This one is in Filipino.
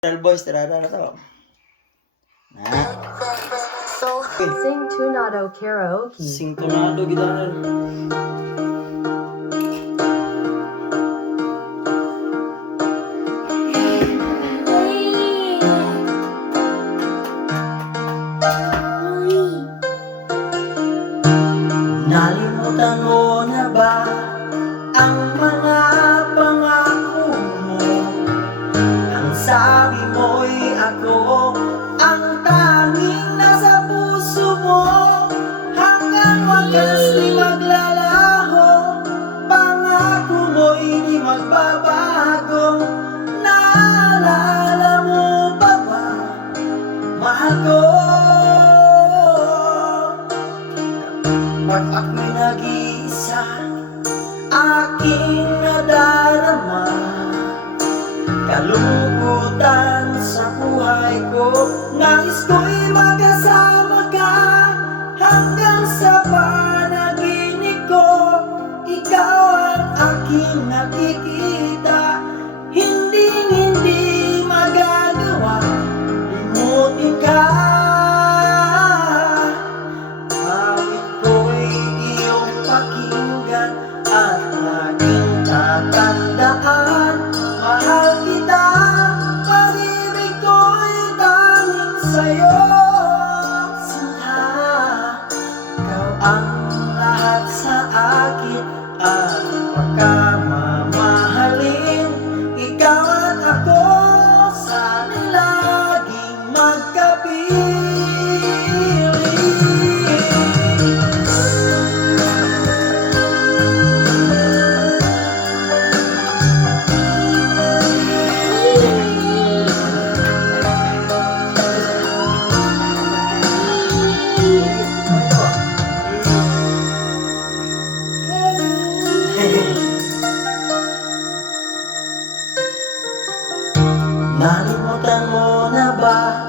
Boys, tara na to. Na. Sing Tunado Karaoke. Sing tunado gidanan. Nalimutan mo na ba ang mga pangako mo? Ang sabi mo'y ako ang tanging nasa puso mo. Hanggang wakas di maglalaho, pangako mo'y di magbabago. Naalala mo pa ba, mahal ko? Pag ako'y nag-iisa, aking nadarama kalungkutan sa buhay ko. Nais ko'y magkasama ka hanggang sa panaginip ko. Ikaw ang aking nakikita, hindi magagawa limutin ka. Awit ko'y iyong pakinggan at laging tatandaan. Mahal kita, pag-ibig ko'y tanging sa'yo. Sinta, ikaw ang lahat sa akin at pagkamamahalin. Ikaw at ako, sana'y laging magkapiling. Nalimutan mo na ba